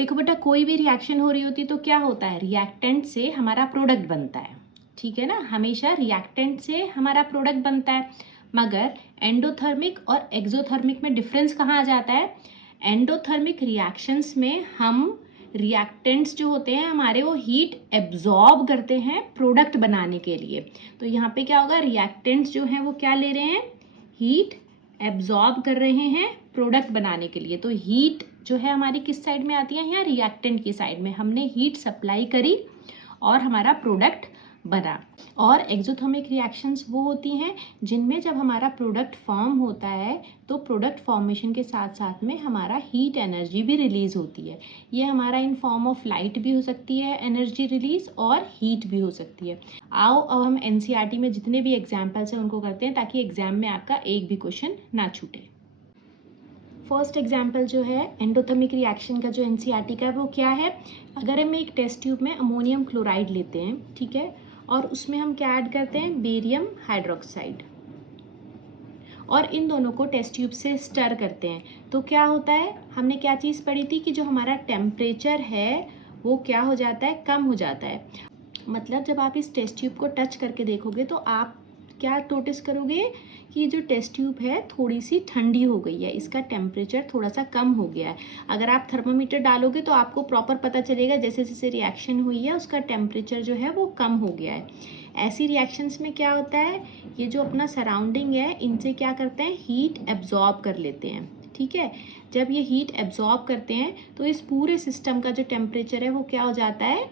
देखो बेटा, कोई भी रिएक्शन हो रही होती तो क्या होता है, रिएक्टेंट से हमारा प्रोडक्ट बनता है, ठीक है ना। हमेशा रिएक्टेंट से हमारा प्रोडक्ट बनता है। मगर एंडोथर्मिक और एक्सोथर्मिक में डिफरेंस कहाँ आ जाता है। एंडोथर्मिक रिएक्शंस में हम रिएक्टेंट्स जो होते हैं हमारे, वो हीट एब्जॉर्ब करते हैं प्रोडक्ट बनाने के लिए। तो यहाँ पे क्या होगा, रिएक्टेंट्स जो हैं वो क्या ले रहे हैं, हीट एब्जॉर्ब कर रहे हैं प्रोडक्ट बनाने के लिए। तो हीट जो है हमारी किस साइड में आती है, यहाँ रिएक्टेंट की साइड में हमने हीट सप्लाई करी और हमारा प्रोडक्ट बना। और एक्सोथर्मिक रिएक्शंस वो होती हैं जिनमें जब हमारा प्रोडक्ट फॉर्म होता है तो प्रोडक्ट फॉर्मेशन के साथ साथ में हमारा हीट एनर्जी भी रिलीज होती है। ये हमारा इन फॉर्म ऑफ लाइट भी हो सकती है एनर्जी रिलीज, और हीट भी हो सकती है। आओ अब हम एनसीईआरटी में जितने भी एग्जाम्पल्स हैं उनको करते हैं, ताकि एग्जाम में आपका एक भी क्वेश्चन ना छूटे। फर्स्ट एग्जाम्पल जो है एंडोथर्मिक रिएक्शन का, जो एनसीईआरटी का है, वो क्या है। अगर हम एक टेस्ट ट्यूब में अमोनियम क्लोराइड लेते हैं, ठीक है, और उसमें हम क्या ऐड करते हैं, बेरियम हाइड्रोक्साइड, और इन दोनों को टेस्ट ट्यूब से स्टर करते हैं, तो क्या होता है, हमने क्या चीज़ पढ़ी थी कि जो हमारा टेम्परेचर है वो क्या हो जाता है, कम हो जाता है। मतलब जब आप इस टेस्ट ट्यूब को टच करके देखोगे तो आप क्या नोटिस करोगे कि जो टेस्ट ट्यूब है थोड़ी सी ठंडी हो गई है, इसका टेम्परेचर थोड़ा सा कम हो गया है। अगर आप थर्मामीटर डालोगे तो आपको प्रॉपर पता चलेगा जैसे जैसे रिएक्शन हुई है उसका टेम्परेचर जो है वो कम हो गया है। ऐसी रिएक्शंस में क्या होता है, ये जो अपना सराउंडिंग है इनसे क्या करते हैं, हीट एब्जॉर्ब कर लेते हैं, ठीक है। जब ये हीट एब्जॉर्ब करते हैं तो इस पूरे सिस्टम का जो टेम्परेचर है वो क्या हो जाता है,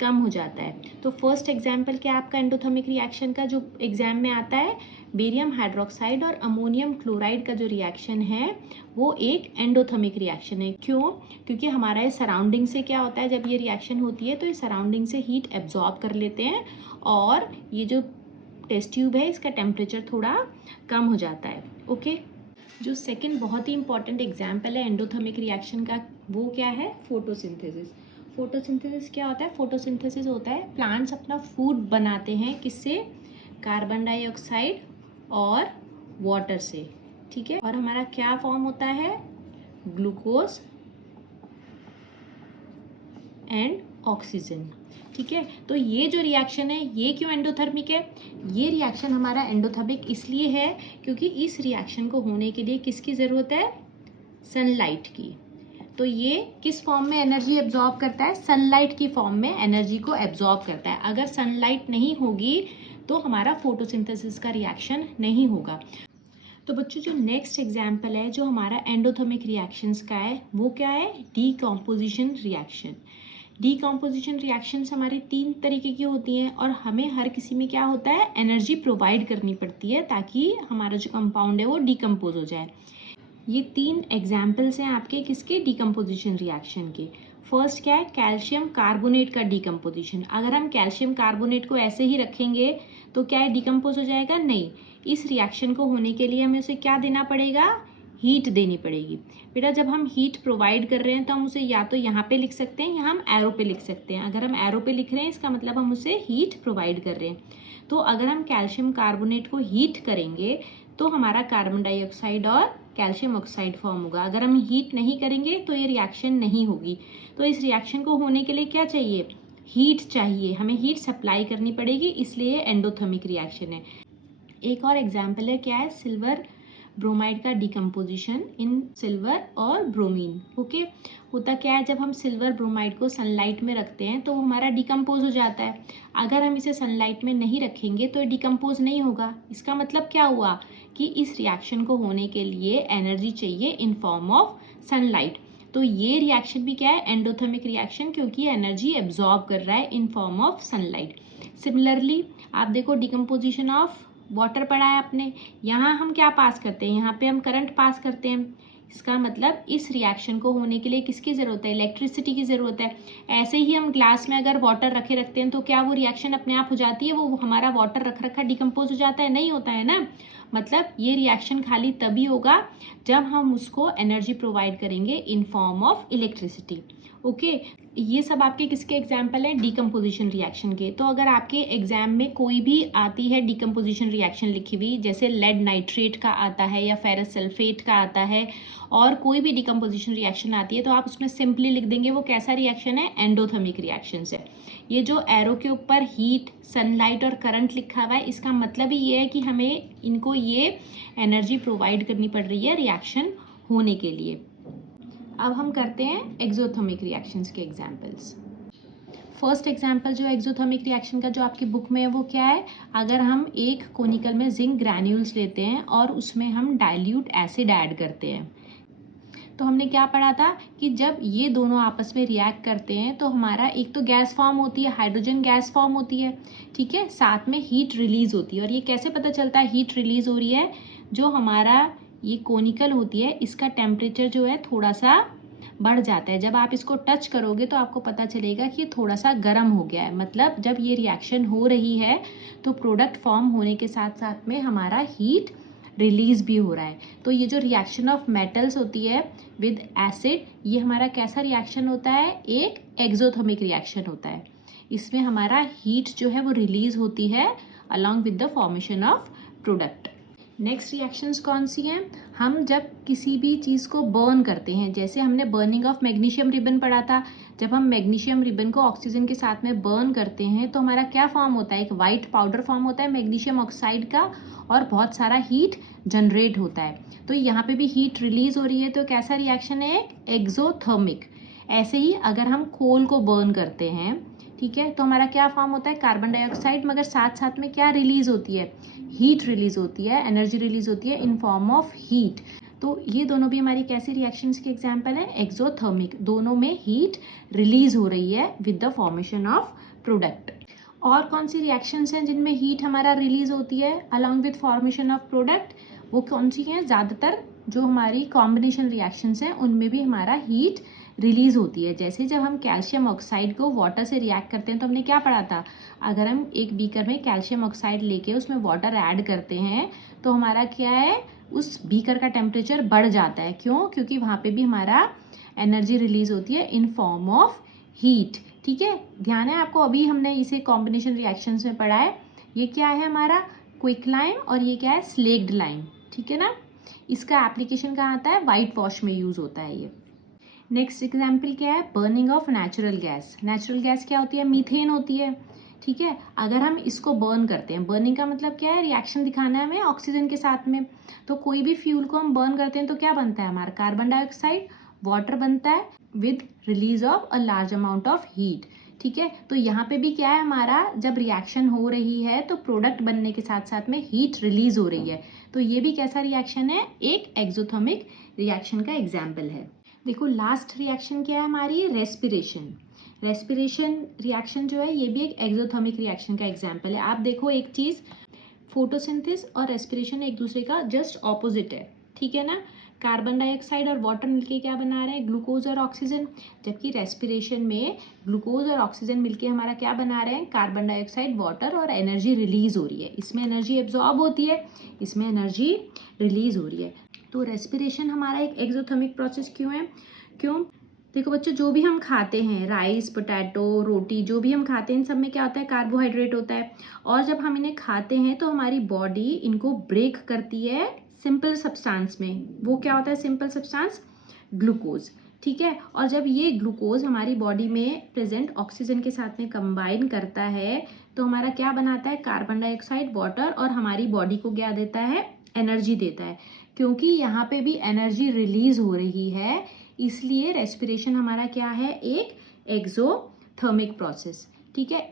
कम हो जाता है। तो फर्स्ट एग्जाम्पल क्या आपका एंडोथर्मिक रिएक्शन का जो एग्जाम में आता है, बेरियम हाइड्रोक्साइड और अमोनियम क्लोराइड का जो रिएक्शन है वो एक एंडोथर्मिक रिएक्शन है। क्यों, क्योंकि हमारा ये सराउंडिंग से क्या होता है, जब ये रिएक्शन होती है तो ये सराउंडिंग से हीट एब्जॉर्ब कर लेते हैं और ये जो टेस्ट ट्यूब है इसका टेम्परेचर थोड़ा कम हो जाता है। ओके, जो सेकंड बहुत ही इंपॉर्टेंट एग्जाम्पल है एंडोथर्मिक रिएक्शन का, वो क्या है, फोटोसिंथेसिस। फोटोसिंथेसिस क्या होता है, फोटोसिंथेसिस होता है प्लांट्स अपना फूड बनाते हैं किससे, कार्बन डाइऑक्साइड और वाटर से, ठीक है। और हमारा क्या फॉर्म होता है, ग्लूकोज एंड ऑक्सीजन, ठीक है। तो ये जो रिएक्शन है ये क्यों एंडोथर्मिक है, ये रिएक्शन हमारा एंडोथर्मिक इसलिए है क्योंकि इस रिएक्शन को होने के लिए किसकी ज़रूरत है, सनलाइट की। तो ये किस फॉर्म में एनर्जी एब्जॉर्ब करता है, सनलाइट की फॉर्म में एनर्जी को एब्जॉर्ब करता है। अगर सनलाइट नहीं होगी तो हमारा फोटोसिंथेसिस का रिएक्शन नहीं होगा। तो बच्चों जो नेक्स्ट एग्जाम्पल है जो हमारा एंडोथर्मिक रिएक्शंस का है वो क्या है, डीकॉम्पोजिशन रिएक्शन। डीकॉम्पोजिशन रिएक्शंस हमारी 3 तरीके की होती हैं और हमें हर किसी में क्या होता है, एनर्जी प्रोवाइड करनी पड़ती है ताकि हमारा जो कंपाउंड है वो डीकम्पोज हो जाए। ये 3 एग्जाम्पल्स हैं आपके किसके, डीकम्पोजिशन रिएक्शन के। फर्स्ट क्या है, कैल्शियम कार्बोनेट का डीकम्पोजिशन। अगर हम कैल्शियम कार्बोनेट को ऐसे ही रखेंगे तो क्या है, डीकम्पोज हो जाएगा, नहीं। इस रिएक्शन को होने के लिए हमें उसे क्या देना पड़ेगा, हीट देनी पड़ेगी। बेटा जब हम हीट प्रोवाइड कर रहे हैं तो हम उसे या तो यहाँ पे लिख सकते हैं या हम एरो पे लिख सकते हैं। अगर हम एरो पे लिख रहे हैं इसका मतलब हम उसे हीट प्रोवाइड कर रहे हैं। तो अगर हम कैल्शियम कार्बोनेट को हीट करेंगे तो हमारा कार्बन डाइऑक्साइड और कैल्शियम ऑक्साइड फॉर्म होगा। अगर हम हीट नहीं करेंगे तो ये रिएक्शन नहीं होगी। तो इस रिएक्शन को होने के लिए क्या चाहिए, हीट चाहिए, हमें हीट सप्लाई करनी पड़ेगी, इसलिए एंडोथर्मिक रिएक्शन है। एक और एग्जाम्पल है, क्या है, सिल्वर ब्रोमाइड का डिकम्पोजिशन इन सिल्वर और ब्रोमीन। ओके, होता क्या है, जब हम सिल्वर ब्रोमाइड को सनलाइट में रखते हैं तो वो हमारा डिकम्पोज हो जाता है। अगर हम इसे सनलाइट में नहीं रखेंगे तो ये डिकम्पोज नहीं होगा। इसका मतलब क्या हुआ कि इस रिएक्शन को होने के लिए एनर्जी चाहिए इन फॉर्म ऑफ सनलाइट। तो ये रिएक्शन भी क्या है, एंडोथर्मिक रिएक्शन, क्योंकि एनर्जी एब्जॉर्ब कर रहा है in form of sunlight. Similarly आप देखो डिकम्पोजिशन ऑफ वाटर पढ़ा है आपने, यहाँ हम क्या पास करते हैं, यहाँ पे हम करंट पास करते हैं। इसका मतलब इस रिएक्शन को होने के लिए किसकी ज़रूरत है, इलेक्ट्रिसिटी की ज़रूरत है। ऐसे ही हम ग्लास में अगर वाटर रखते हैं तो क्या वो रिएक्शन अपने आप हो जाती है, वो हमारा वाटर रखा डिकम्पोज हो जाता है, नहीं होता है ना। मतलब ये रिएक्शन खाली तभी होगा जब हम उसको एनर्जी प्रोवाइड करेंगे in form of electricity. Okay, ये सब आपके किसके एग्जाम्पल हैं? डीकम्पोजिशन रिएक्शन के। तो अगर आपके एग्जाम में कोई भी आती है डीकम्पोजिशन रिएक्शन लिखी हुई, जैसे लेड नाइट्रेट का आता है या फेरस सल्फेट का आता है, और कोई भी डीकम्पोजिशन रिएक्शन आती है, तो आप उसमें सिंपली लिख देंगे वो कैसा रिएक्शन है? एंडोथर्मिक रिएक्शन है। ये जो एरो के ऊपर हीट, सनलाइट और करंट लिखा हुआ है, इसका मतलब ही ये है कि हमें इनको ये एनर्जी प्रोवाइड करनी पड़ रही है रिएक्शन होने के लिए। अब हम करते हैं एक्सोथर्मिक रिएक्शंस के एग्जांपल्स। फर्स्ट एग्जांपल जो एक्सोथर्मिक रिएक्शन का जो आपकी बुक में है वो क्या है? अगर हम एक कोनिकल में जिंक ग्रैन्यूल्स लेते हैं और उसमें हम डाइल्यूट एसिड ऐड करते हैं, तो हमने क्या पढ़ा था कि जब ये दोनों आपस में रिएक्ट करते हैं तो हमारा एक तो गैस फॉर्म होती है, हाइड्रोजन गैस फॉर्म होती है, ठीक है, साथ में हीट रिलीज होती है। और ये कैसे पता चलता है हीट रिलीज हो रही है? जो हमारा ये कोनिकल होती है इसका टेम्परेचर जो है थोड़ा सा बढ़ जाता है। जब आप इसको टच करोगे तो आपको पता चलेगा कि थोड़ा सा गर्म हो गया है, मतलब जब ये रिएक्शन हो रही है तो प्रोडक्ट फॉर्म होने के साथ साथ में हमारा हीट रिलीज भी हो रहा है। तो ये जो रिएक्शन ऑफ मेटल्स होती है विद एसिड, ये हमारा कैसा रिएक्शन होता है? एक एक्सोथर्मिक रिएक्शन होता है। इसमें हमारा हीट जो है वो रिलीज होती है along with the formation of product. Next reactions कौन सी हैं? हम जब किसी भी चीज़ को बर्न करते हैं, जैसे हमने बर्निंग ऑफ मैग्नीशियम रिबन पढ़ा था, जब हम मैग्नीशियम रिबन को ऑक्सीजन के साथ में बर्न करते हैं तो हमारा क्या फॉर्म होता है? एक वाइट पाउडर फॉर्म होता है मैग्नीशियम ऑक्साइड का, और बहुत सारा हीट जनरेट होता है। तो यहाँ पे भी हीट रिलीज हो रही है, तो कैसा रिएक्शन है? एक एक्सोथर्मिक। ऐसे ही अगर हम कोल को बर्न करते हैं, ठीक है, तो हमारा क्या फॉर्म होता है? कार्बन डाइऑक्साइड, मगर साथ साथ में क्या रिलीज होती है? हीट रिलीज होती है, एनर्जी रिलीज होती है इन फॉर्म ऑफ हीट। तो ये दोनों भी हमारी कैसी रिएक्शंस के एग्जांपल है? एक्सोथर्मिक। दोनों में हीट रिलीज हो रही है with the formation of product. और कौन सी रिएक्शंस हैं जिनमें हीट हमारा रिलीज होती है along with formation of product? वो कौन सी हैं? ज़्यादातर जो हमारी कॉम्बिनेशन रिएक्शंस हैं उनमें भी हमारा हीट रिलीज होती है। जैसे जब हम कैल्शियम ऑक्साइड को वाटर से रिएक्ट करते हैं तो हमने क्या पढ़ा था? अगर हम एक बीकर में कैल्शियम ऑक्साइड लेके उसमें वाटर ऐड करते हैं तो हमारा क्या है? उस बीकर का टेम्परेचर बढ़ जाता है। क्यों? क्योंकि वहाँ पे भी हमारा एनर्जी रिलीज होती है इन फॉर्म ऑफ हीट। ठीक है, ध्यान है आपको, अभी हमने इसे कॉम्बिनेशन रिएक्शंस में पढ़ा है। ये क्या है हमारा? क्विकलाइम, और ये क्या है? Slaked lime. ठीक है ना, इसका एप्लीकेशन कहाँ आता है? वाइट वॉश में यूज होता है ये। नेक्स्ट एग्जाम्पल क्या है? Burning of natural gas. Natural gas क्या होती है? मीथेन होती है। ठीक है, अगर हम इसको बर्न करते हैं, बर्निंग का मतलब क्या है? रिएक्शन दिखाना है हमें ऑक्सीजन के साथ में। तो कोई भी फ्यूल को हम बर्न करते हैं तो क्या बनता है हमारा? कार्बन डाइऑक्साइड, वाटर बनता है with release of a large amount of heat. ठीक है, तो यहाँ पे भी क्या है हमारा? जब रिएक्शन हो रही है तो प्रोडक्ट बनने के साथ साथ में हीट रिलीज हो रही है। तो ये भी कैसा रिएक्शन है? एक एक्सोथर्मिक रिएक्शन का एग्जाम्पल है। देखो लास्ट रिएक्शन क्या है हमारी? रेस्पिरेशन। रेस्पिरेशन रिएक्शन जो है ये भी एक एक्सोथर्मिक रिएक्शन का एग्जाम्पल है। आप देखो एक चीज़, फोटोसिंथेसिस और रेस्पिरेशन एक दूसरे का जस्ट ऑपोजिट है। ठीक है ना, कार्बन डाइऑक्साइड और वाटर मिलके क्या बना रहे हैं? ग्लूकोज और ऑक्सीजन। जबकि रेस्पिरेशन में ग्लूकोज और ऑक्सीजन मिलके हमारा क्या बना रहे हैं? कार्बन डाइऑक्साइड, वाटर, और एनर्जी रिलीज हो रही है। इसमें एनर्जी एब्जॉर्ब होती है, इसमें एनर्जी रिलीज हो रही है। तो रेस्पिरेशन हमारा एक एक्सोथर्मिक प्रोसेस क्यों है? क्यों? देखो बच्चों, जो भी हम खाते हैं, राइस, पोटैटो, रोटी, जो भी हम खाते हैं, इन सब में क्या होता है? कार्बोहाइड्रेट होता है। और जब हम इन्हें खाते हैं तो हमारी बॉडी इनको ब्रेक करती है सिंपल सब्सटेंस में। वो क्या होता है सिंपल सब्सटेंस? ग्लूकोज। ठीक है, और जब ये ग्लूकोज हमारी बॉडी में प्रेजेंट ऑक्सीजन के साथ में कंबाइन करता है तो हमारा क्या बनाता है? कार्बन डाइऑक्साइड, वाटर, और हमारी बॉडी को क्या देता है? एनर्जी देता है। क्योंकि यहाँ पे भी एनर्जी रिलीज हो रही है, इसलिए रेस्पिरेशन हमारा क्या है? एक एक्सोथर्मिक प्रोसेस। ठीक है,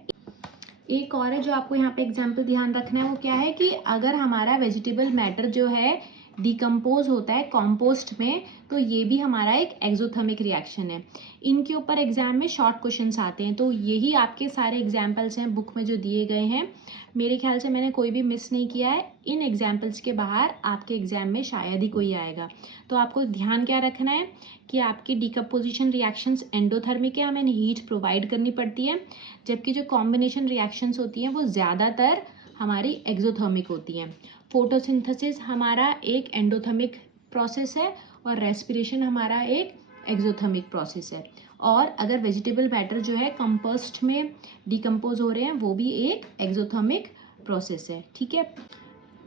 एक और है जो आपको यहाँ पे एग्जाम्पल ध्यान रखना है, वो क्या है कि अगर हमारा वेजिटेबल मैटर जो है डिकम्पोज होता है कॉम्पोस्ट में, तो ये भी हमारा एक एक्सोथर्मिक रिएक्शन है। इनके ऊपर एग्जाम में शॉर्ट क्वेश्चंस आते हैं, तो यही आपके सारे एग्जाम्पल्स हैं बुक में जो दिए गए हैं। मेरे ख्याल से मैंने कोई भी मिस नहीं किया है। इन एग्जाम्पल्स के बाहर आपके एग्जाम में शायद ही कोई आएगा। तो आपको ध्यान क्या रखना है कि आपकी डिकम्पोजिशन रिएक्शंस एंडोथर्मिक है, हमें हीट प्रोवाइड करनी पड़ती है, जबकि जो कॉम्बिनेशन रिएक्शंस होती हैं वो ज़्यादातर हमारी एक्सोथर्मिक होती हैं। फोटोसिंथेसिस हमारा एक एंडोथर्मिक प्रोसेस है और रेस्पिरेशन हमारा एक एक्सोथर्मिक प्रोसेस है। और अगर वेजिटेबल मैटर जो है कंपोस्ट में डिकम्पोज हो रहे हैं वो भी एक एक्सोथर्मिक प्रोसेस है। ठीक है,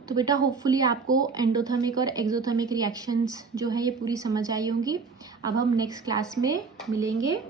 तो बेटा होपफुली आपको एंडोथर्मिक और एक्सोथर्मिक रिएक्शंस जो है ये पूरी समझ आई होंगी। अब हम नेक्स्ट क्लास में मिलेंगे।